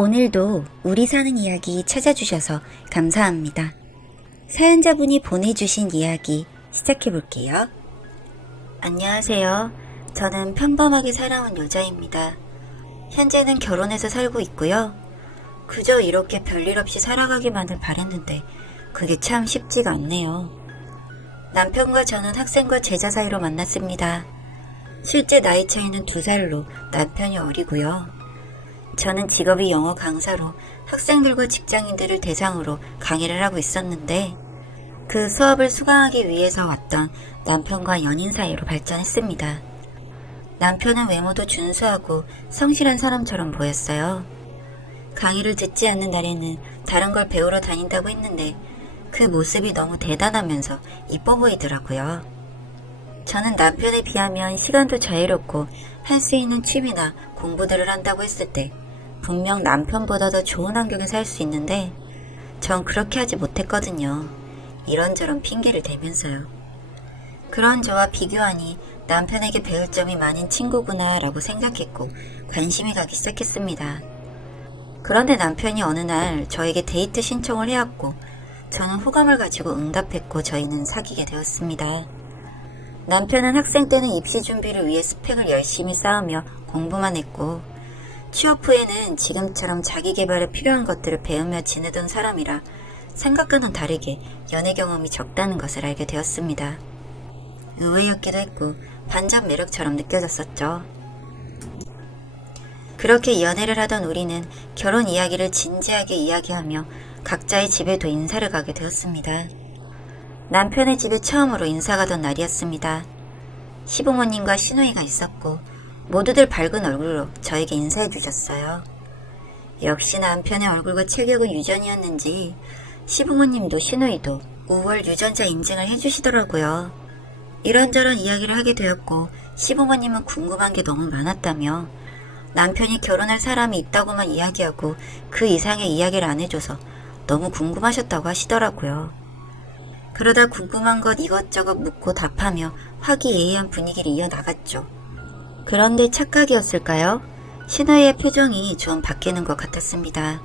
오늘도 우리 사는 이야기 찾아주셔서 감사합니다. 사연자분이 보내주신 이야기 시작해볼게요. 안녕하세요. 저는 평범하게 살아온 여자입니다. 현재는 결혼해서 살고 있고요. 그저 이렇게 별일 없이 살아가기만을 바랬는데 그게 참 쉽지가 않네요. 남편과 저는 학생과 제자 사이로 만났습니다. 실제 나이 차이는 2살로 남편이 어리고요. 저는 직업이 영어 강사로 학생들과 직장인들을 대상으로 강의를 하고 있었는데 그 수업을 수강하기 위해서 왔던 남편과 연인 사이로 발전했습니다. 남편은 외모도 준수하고 성실한 사람처럼 보였어요. 강의를 듣지 않는 날에는 다른 걸 배우러 다닌다고 했는데 그 모습이 너무 대단하면서 이뻐 보이더라고요. 저는 남편에 비하면 시간도 자유롭고 할 수 있는 취미나 공부들을 한다고 했을 때 분명 남편보다 더 좋은 환경에 살 수 있는데 전 그렇게 하지 못했거든요. 이런저런 핑계를 대면서요. 그런 저와 비교하니 남편에게 배울 점이 많은 친구구나 라고 생각했고 관심이 가기 시작했습니다. 그런데 남편이 어느 날 저에게 데이트 신청을 해왔고 저는 호감을 가지고 응답했고 저희는 사귀게 되었습니다. 남편은 학생 때는 입시 준비를 위해 스펙을 열심히 쌓으며 공부만 했고 취업 후에는 지금처럼 자기 개발에 필요한 것들을 배우며 지내던 사람이라 생각과는 다르게 연애 경험이 적다는 것을 알게 되었습니다. 의외였기도 했고 반전 매력처럼 느껴졌었죠. 그렇게 연애를 하던 우리는 결혼 이야기를 진지하게 이야기하며 각자의 집에도 인사를 가게 되었습니다. 남편의 집에 처음으로 인사 가던 날이었습니다. 시부모님과 시누이가 있었고 모두들 밝은 얼굴로 저에게 인사해 주셨어요. 역시 남편의 얼굴과 체격은 유전이었는지 시부모님도 시누이도 5월 유전자 인증을 해주시더라고요. 이런저런 이야기를 하게 되었고 시부모님은 궁금한 게 너무 많았다며 남편이 결혼할 사람이 있다고만 이야기하고 그 이상의 이야기를 안 해줘서 너무 궁금하셨다고 하시더라고요. 그러다 궁금한 것 이것저것 묻고 답하며 화기애애한 분위기를 이어나갔죠. 그런데 착각이었을까요? 시누이의 표정이 좀 바뀌는 것 같았습니다.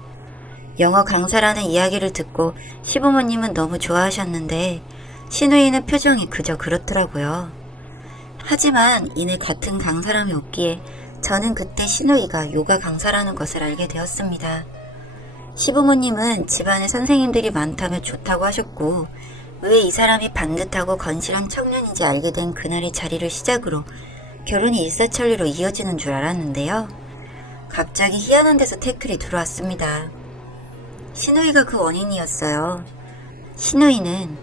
영어 강사라는 이야기를 듣고 시부모님은 너무 좋아하셨는데 시누이는 표정이 그저 그렇더라고요. 하지만 이내 같은 강사람이 없기에 저는 그때 시누이가 요가 강사라는 것을 알게 되었습니다. 시부모님은 집안에 선생님들이 많다며 좋다고 하셨고 왜 이 사람이 반듯하고 건실한 청년인지 알게 된 그날의 자리를 시작으로 결혼이 일사천리로 이어지는 줄 알았는데요. 갑자기 희한한 데서 태클이 들어왔습니다. 시누이가 그 원인이었어요. 시누이는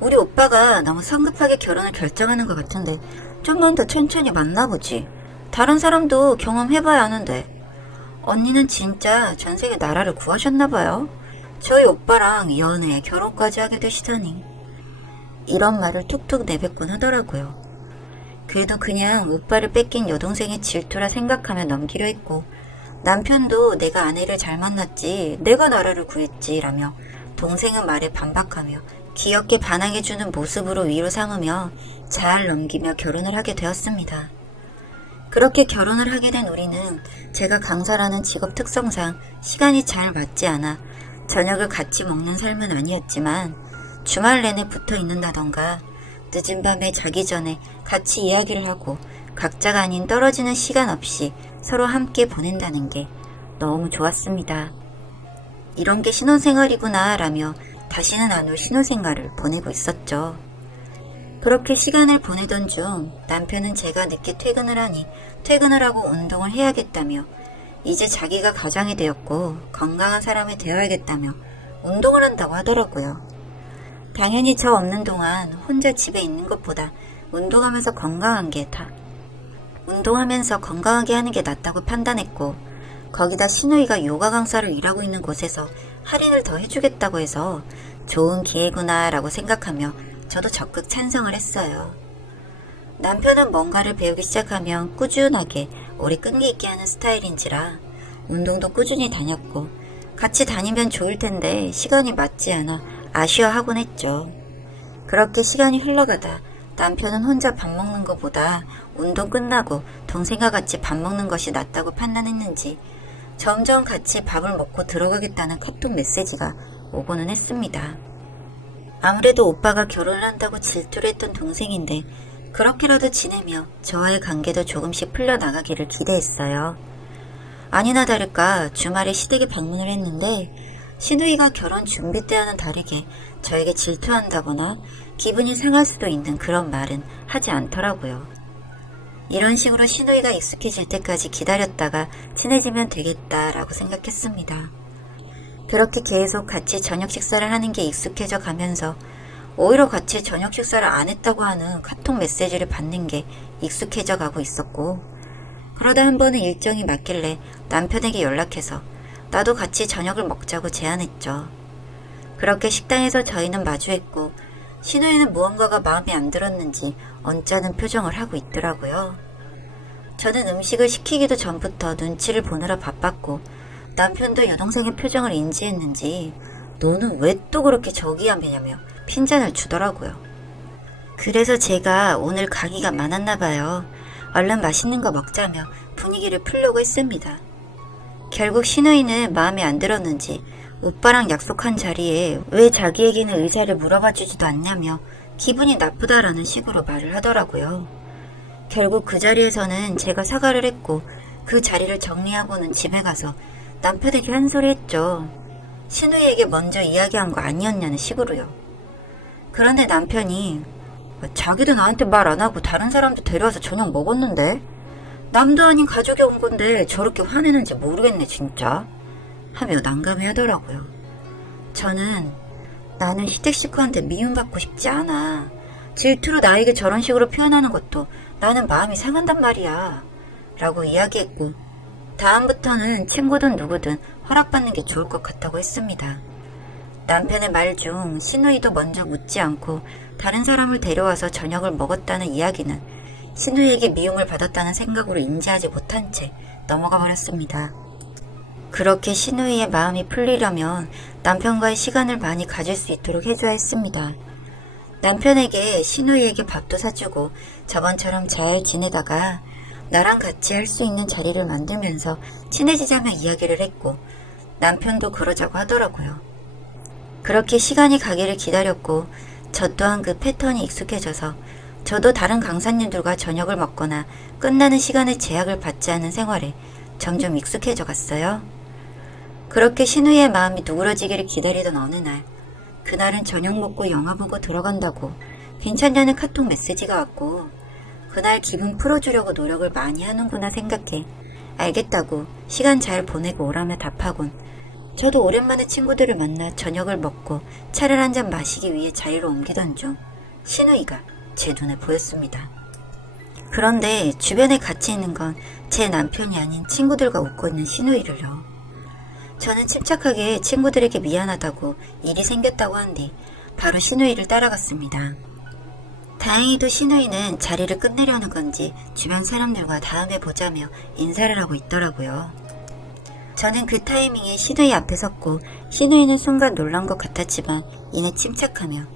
우리 오빠가 너무 성급하게 결혼을 결정하는 것 같은데 좀만 더 천천히 만나보지. 다른 사람도 경험해봐야 하는데. 언니는 진짜 전세계 나라를 구하셨나봐요. 저희 오빠랑 연애, 결혼까지 하게 되시다니. 이런 말을 툭툭 내뱉곤 하더라고요. 그래도 그냥 오빠를 뺏긴 여동생의 질투라 생각하며 넘기려 했고 남편도 내가 아내를 잘 만났지 내가 나라를 구했지 라며 동생의 말에 반박하며 귀엽게 반항해주는 모습으로 위로 삼으며 잘 넘기며 결혼을 하게 되었습니다. 그렇게 결혼을 하게 된 우리는 제가 강사라는 직업 특성상 시간이 잘 맞지 않아 저녁을 같이 먹는 삶은 아니었지만 주말 내내 붙어 있는다던가 늦은 밤에 자기 전에 같이 이야기를 하고 각자가 아닌 떨어지는 시간 없이 서로 함께 보낸다는 게 너무 좋았습니다. 이런 게 신혼생활이구나 라며 다시는 안 올 신혼생활을 보내고 있었죠. 그렇게 시간을 보내던 중 남편은 제가 늦게 퇴근을 하니 퇴근을 하고 운동을 해야겠다며 이제 자기가 가장이 되었고 건강한 사람이 되어야겠다며 운동을 한다고 하더라고요. 당연히 저 없는 동안 혼자 집에 있는 것보다 운동하면서 건강하게 하는 게 낫다고 판단했고 거기다 시누이가 요가 강사를 일하고 있는 곳에서 할인을 더 해주겠다고 해서 좋은 기회구나 라고 생각하며 저도 적극 찬성을 했어요. 남편은 뭔가를 배우기 시작하면 꾸준하게 오래 끈기 있게 하는 스타일인지라 운동도 꾸준히 다녔고 같이 다니면 좋을 텐데 시간이 맞지 않아 아쉬워하곤 했죠. 그렇게 시간이 흘러가다 남편은 혼자 밥 먹는 것보다 운동 끝나고 동생과 같이 밥 먹는 것이 낫다고 판단했는지 점점 같이 밥을 먹고 들어가겠다는 카톡 메시지가 오고는 했습니다. 아무래도 오빠가 결혼을 한다고 질투를 했던 동생인데 그렇게라도 지내며 저와의 관계도 조금씩 풀려나가기를 기대했어요. 아니나 다를까 주말에 시댁에 방문을 했는데 시누이가 결혼 준비 때와는 다르게 저에게 질투한다거나 기분이 상할 수도 있는 그런 말은 하지 않더라고요. 이런 식으로 시누이가 익숙해질 때까지 기다렸다가 친해지면 되겠다라고 생각했습니다. 그렇게 계속 같이 저녁 식사를 하는 게 익숙해져 가면서 오히려 같이 저녁 식사를 안 했다고 하는 카톡 메시지를 받는 게 익숙해져 가고 있었고, 그러다 한 번은 일정이 맞길래 남편에게 연락해서 나도 같이 저녁을 먹자고 제안했죠. 그렇게 식당에서 저희는 마주했고 시누이는 무언가가 마음에 안 들었는지 언짢은 표정을 하고 있더라고요. 저는 음식을 시키기도 전부터 눈치를 보느라 바빴고 남편도 여동생의 표정을 인지했는지 너는 왜 또 그렇게 저기하냐며 핀잔을 주더라고요. 그래서 제가 오늘 가기가 많았나 봐요. 얼른 맛있는 거 먹자며 분위기를 풀려고 했습니다. 결국 시누이는 마음에 안 들었는지 오빠랑 약속한 자리에 왜 자기에게는 의자를 물어봐 주지도 않냐며 기분이 나쁘다라는 식으로 말을 하더라고요. 결국 그 자리에서는 제가 사과를 했고 그 자리를 정리하고는 집에 가서 남편에게 한 소리 했죠. 시누이에게 먼저 이야기한 거 아니었냐는 식으로요. 그런데 남편이 자기도 나한테 말 안 하고 다른 사람도 데려와서 저녁 먹었는데 남도 아닌 가족이 온 건데 저렇게 화내는지 모르겠네 진짜 하며 난감해 하더라고요. 저는 나는 시댁 식구한테 미움받고 싶지 않아. 질투로 나에게 저런 식으로 표현하는 것도 나는 마음이 상한단 말이야 라고 이야기했고 다음부터는 친구든 누구든 허락받는 게 좋을 것 같다고 했습니다. 남편의 말 중 시누이도 먼저 묻지 않고 다른 사람을 데려와서 저녁을 먹었다는 이야기는 시누이에게 미움을 받았다는 생각으로 인지하지 못한 채 넘어가 버렸습니다. 그렇게 시누이의 마음이 풀리려면 남편과의 시간을 많이 가질 수 있도록 해줘야 했습니다. 남편에게 시누이에게 밥도 사주고 저번처럼 잘 지내다가 나랑 같이 할 수 있는 자리를 만들면서 친해지자며 이야기를 했고 남편도 그러자고 하더라고요. 그렇게 시간이 가기를 기다렸고 저 또한 그 패턴이 익숙해져서 저도 다른 강사님들과 저녁을 먹거나 끝나는 시간에 제약을 받지 않은 생활에 점점 익숙해져 갔어요. 그렇게 시누이의 마음이 누그러지기를 기다리던 어느 날, 그날은 저녁 먹고 영화 보고 들어간다고 괜찮냐는 카톡 메시지가 왔고 그날 기분 풀어주려고 노력을 많이 하는구나 생각해 알겠다고 시간 잘 보내고 오라며 답하곤 저도 오랜만에 친구들을 만나 저녁을 먹고 차를 한잔 마시기 위해 자리로 옮기던 중 시누이가 제 눈에 보였습니다. 그런데 주변에 같이 있는 건 제 남편이 아닌 친구들과 웃고 있는 시누이를요. 저는 침착하게 친구들에게 미안하다고 일이 생겼다고 한 뒤 바로 시누이를 따라갔습니다. 다행히도 시누이는 자리를 끝내려는 건지 주변 사람들과 다음에 보자며 인사를 하고 있더라고요. 저는 그 타이밍에 시누이 앞에 섰고 시누이는 순간 놀란 것 같았지만 이내 침착하며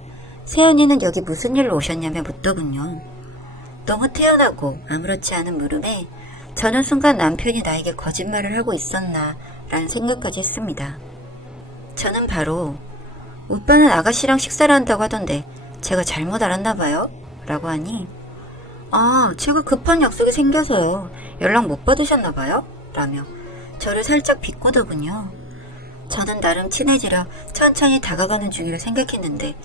새언니는 여기 무슨 일로 오셨냐며 묻더군요. 너무 태연하고 아무렇지 않은 물음에 저는 순간 남편이 나에게 거짓말을 하고 있었나 라는 생각까지 했습니다. 저는 바로 오빠는 아가씨랑 식사를 한다고 하던데 제가 잘못 알았나 봐요? 라고 하니 제가 급한 약속이 생겨서요. 연락 못 받으셨나 봐요? 라며 저를 살짝 비꼬더군요. 저는 나름 친해지려 천천히 다가가는 중이라 생각했는데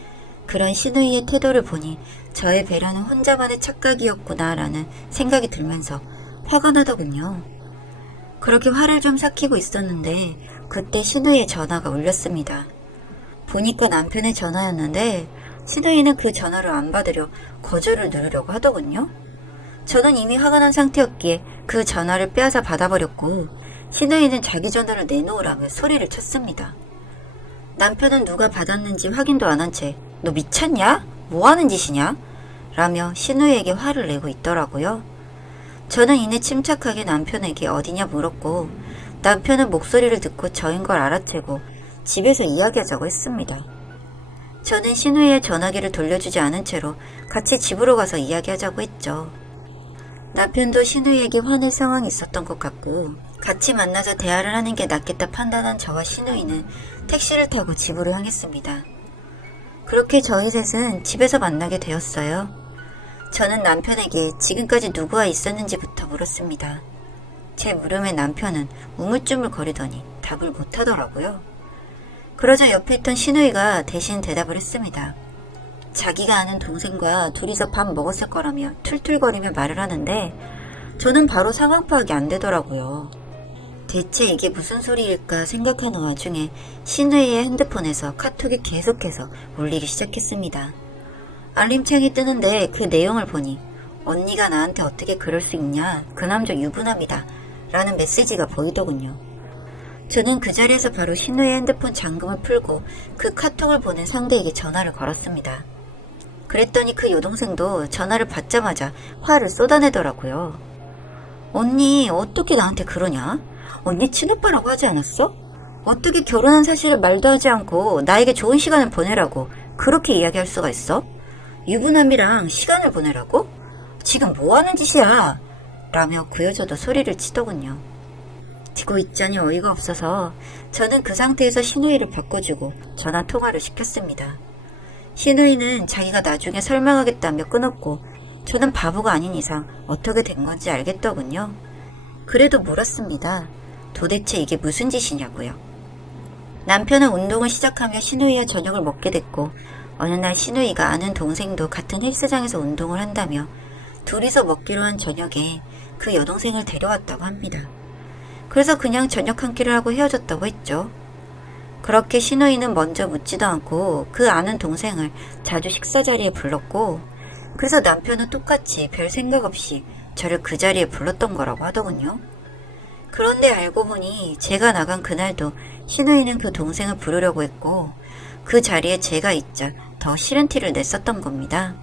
그런 시누이의 태도를 보니 저의 배려는 혼자만의 착각이었구나 라는 생각이 들면서 화가 나더군요. 그렇게 화를 좀 삭히고 있었는데 그때 시누이의 전화가 울렸습니다. 보니까 남편의 전화였는데 시누이는 그 전화를 안 받으려 거절을 누르려고 하더군요. 저는 이미 화가 난 상태였기에 그 전화를 빼앗아 받아버렸고 시누이는 자기 전화를 내놓으라며 소리를 쳤습니다. 남편은 누가 받았는지 확인도 안 한 채 너 미쳤냐? 뭐하는 짓이냐? 라며 시누이에게 화를 내고 있더라고요. 저는 이내 침착하게 남편에게 어디냐 물었고 남편은 목소리를 듣고 저인 걸 알아채고 집에서 이야기하자고 했습니다. 저는 시누이의 전화기를 돌려주지 않은 채로 같이 집으로 가서 이야기하자고 했죠. 남편도 시누이에게 화낼 상황이 있었던 것 같고 같이 만나서 대화를 하는 게 낫겠다 판단한 저와 신우이는 택시를 타고 집으로 향했습니다. 그렇게 저희 셋은 집에서 만나게 되었어요. 저는 남편에게 지금까지 누구와 있었는지부터 물었습니다. 제 물음에 남편은 우물쭈물 거리더니 답을 못하더라고요. 그러자 옆에 있던 신우이가 대신 대답을 했습니다. 자기가 아는 동생과 둘이서 밥 먹었을 거라며 툴툴거리며 말을 하는데 저는 바로 상황 파악이 안 되더라고요. 대체 이게 무슨 소리일까 생각하는 와중에 신우이의 핸드폰에서 카톡이 계속해서 울리기 시작했습니다. 알림창이 뜨는데 그 내용을 보니 언니가 나한테 어떻게 그럴 수 있냐, 그 남자 유부남이다 라는 메시지가 보이더군요. 저는 그 자리에서 바로 신우의 핸드폰 잠금을 풀고 그 카톡을 보낸 상대에게 전화를 걸었습니다. 그랬더니 그 여동생도 전화를 받자마자 화를 쏟아내더라고요. 언니 어떻게 나한테 그러냐? 언니 친오빠라고 하지 않았어? 어떻게 결혼한 사실을 말도 하지 않고 나에게 좋은 시간을 보내라고 그렇게 이야기할 수가 있어? 유부남이랑 시간을 보내라고? 지금 뭐 하는 짓이야? 라며 그 여자도 소리를 치더군요. 듣고 있자니 어이가 없어서 저는 그 상태에서 신우이를 바꿔주고 전화 통화를 시켰습니다. 신우이는 자기가 나중에 설명하겠다며 끊었고 저는 바보가 아닌 이상 어떻게 된 건지 알겠더군요. 그래도 물었습니다. 도대체 이게 무슨 짓이냐고요. 남편은 운동을 시작하며 신우이와 저녁을 먹게 됐고 어느 날 신우이가 아는 동생도 같은 헬스장에서 운동을 한다며 둘이서 먹기로 한 저녁에 그 여동생을 데려왔다고 합니다. 그래서 그냥 저녁 한 끼를 하고 헤어졌다고 했죠. 그렇게 신우이는 먼저 묻지도 않고 그 아는 동생을 자주 식사 자리에 불렀고 그래서 남편은 똑같이 별 생각 없이 저를 그 자리에 불렀던 거라고 하더군요. 그런데 알고 보니 제가 나간 그날도 신우이는 그 동생을 부르려고 했고 그 자리에 제가 있자 더 싫은 티를 냈었던 겁니다.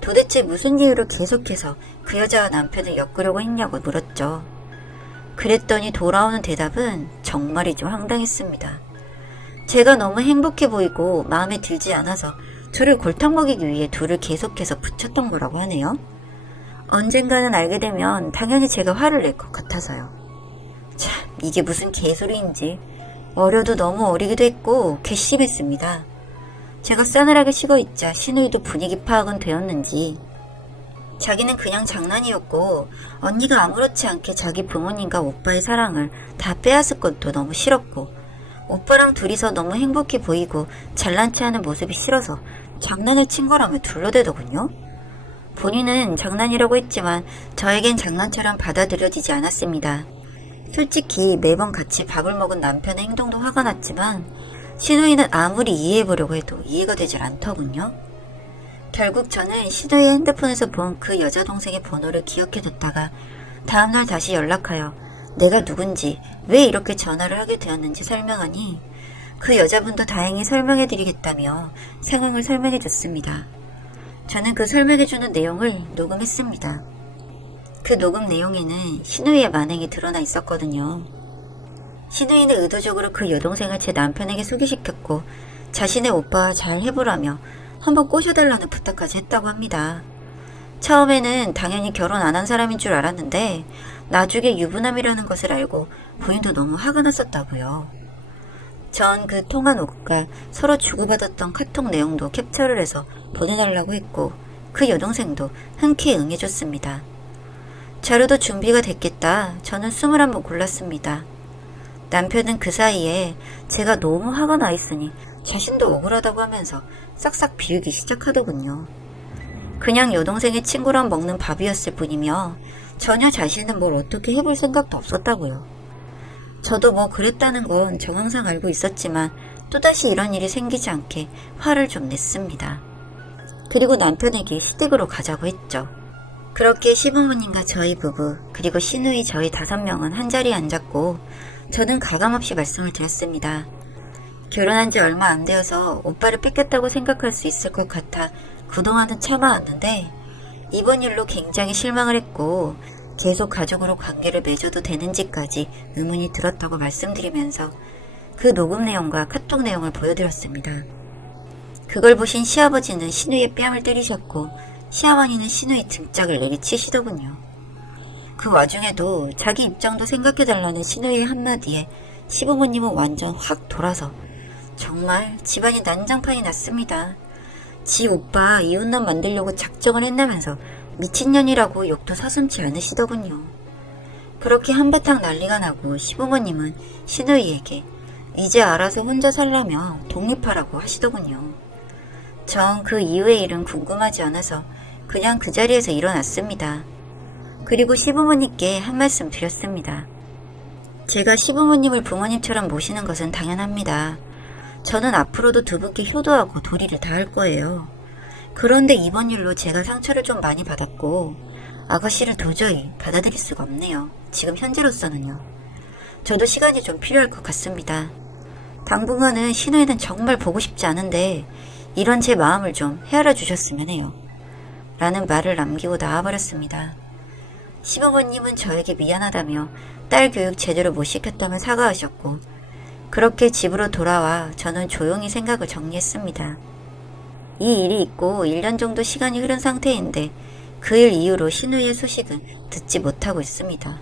도대체 무슨 이유로 계속해서 그 여자와 남편을 엮으려고 했냐고 물었죠. 그랬더니 돌아오는 대답은 정말이죠 황당했습니다. 제가 너무 행복해 보이고 마음에 들지 않아서 저를 골탕 먹이기 위해 둘을 계속해서 붙였던 거라고 하네요. 언젠가는 알게 되면 당연히 제가 화를 낼 것 같아서요. 참, 이게 무슨 개소리인지 어려도 너무 어리기도 했고 괘씸했습니다. 제가 싸늘하게 식어있자 신우이도 분위기 파악은 되었는지 자기는 그냥 장난이었고 언니가 아무렇지 않게 자기 부모님과 오빠의 사랑을 다 빼앗을 것도 너무 싫었고 오빠랑 둘이서 너무 행복해 보이고 잘난 체하는 모습이 싫어서 장난을 친 거라며 둘러대더군요. 본인은 장난이라고 했지만 저에겐 장난처럼 받아들여지지 않았습니다. 솔직히 매번 같이 밥을 먹은 남편의 행동도 화가 났지만 신우이는 아무리 이해해보려고 해도 이해가 되질 않더군요. 결국 저는 신우이의 핸드폰에서 본 그 여자 동생의 번호를 기억해뒀다가 다음날 다시 연락하여 내가 누군지 왜 이렇게 전화를 하게 되었는지 설명하니 그 여자분도 다행히 설명해드리겠다며 상황을 설명해줬습니다. 저는 그 설명해주는 내용을 녹음했습니다. 그 녹음 내용에는 신우이의 만행이 드러나 있었거든요. 신우이는 의도적으로 그 여동생을 제 남편에게 소개시켰고 자신의 오빠와 잘 해보라며 한번 꼬셔달라는 부탁까지 했다고 합니다. 처음에는 당연히 결혼 안 한 사람인 줄 알았는데 나중에 유부남이라는 것을 알고 부인도 너무 화가 났었다고요. 전 그 통화 녹음과 서로 주고받았던 카톡 내용도 캡처를 해서 보내달라고 했고 그 여동생도 흔쾌히 응해줬습니다. 자료도 준비가 됐겠다. 저는 숨을 한번 골랐습니다. 남편은 그 사이에 제가 너무 화가 나 있으니 자신도 억울하다고 하면서 싹싹 비우기 시작하더군요. 그냥 여동생의 친구랑 먹는 밥이었을 뿐이며 전혀 자신은 뭘 어떻게 해볼 생각도 없었다고요. 저도 뭐 그랬다는 건 정황상 알고 있었지만 또다시 이런 일이 생기지 않게 화를 좀 냈습니다. 그리고 남편에게 시댁으로 가자고 했죠. 그렇게 시부모님과 저희 부부 그리고 신우이 저희 5명은 한자리에 앉았고 저는 가감없이 말씀을 드렸습니다. 결혼한 지 얼마 안 되어서 오빠를 뺏겼다고 생각할 수 있을 것 같아 그동안은 참아왔는데 이번 일로 굉장히 실망을 했고 계속 가족으로 관계를 맺어도 되는지까지 의문이 들었다고 말씀드리면서 그 녹음 내용과 카톡 내용을 보여드렸습니다. 그걸 보신 시아버지는 신우이의 뺨을 때리셨고 시어머니는 신우이 등짝을 내리치시더군요. 그 와중에도 자기 입장도 생각해달라는 신우이의 한마디에 시부모님은 완전 확 돌아서 정말 집안이 난장판이 났습니다. 지 오빠 이웃남 만들려고 작정을 했나면서 미친년이라고 욕도 서슴지 않으시더군요. 그렇게 한바탕 난리가 나고 시부모님은 신우이에게 이제 알아서 혼자 살라며 독립하라고 하시더군요. 전 그 이후의 일은 궁금하지 않아서 그냥 그 자리에서 일어났습니다. 그리고 시부모님께 한 말씀 드렸습니다. 제가 시부모님을 부모님처럼 모시는 것은 당연합니다. 저는 앞으로도 두 분께 효도하고 도리를 다할 거예요. 그런데 이번 일로 제가 상처를 좀 많이 받았고 아가씨를 도저히 받아들일 수가 없네요. 지금 현재로서는요. 저도 시간이 좀 필요할 것 같습니다. 당분간은 신우이는 정말 보고 싶지 않은데 이런 제 마음을 좀 헤아려 주셨으면 해요. 라는 말을 남기고 나와버렸습니다. 시부모님은 저에게 미안하다며 딸 교육 제대로 못 시켰다며 사과하셨고 그렇게 집으로 돌아와 저는 조용히 생각을 정리했습니다. 이 일이 있고 1년 정도 시간이 흐른 상태인데 그 일 이후로 신우이의 소식은 듣지 못하고 있습니다.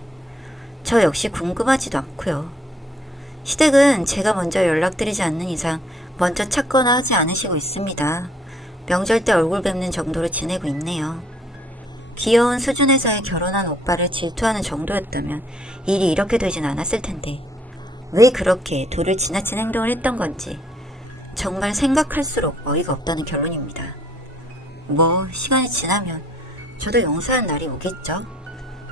저 역시 궁금하지도 않고요. 시댁은 제가 먼저 연락드리지 않는 이상 먼저 찾거나 하지 않으시고 있습니다. 명절 때 얼굴 뵙는 정도로 지내고 있네요. 귀여운 수준에서의 결혼한 오빠를 질투하는 정도였다면 일이 이렇게 되진 않았을 텐데 왜 그렇게 도를 지나친 행동을 했던 건지 정말 생각할수록 어이가 없다는 결론입니다. 뭐 시간이 지나면 저도 용서할 날이 오겠죠?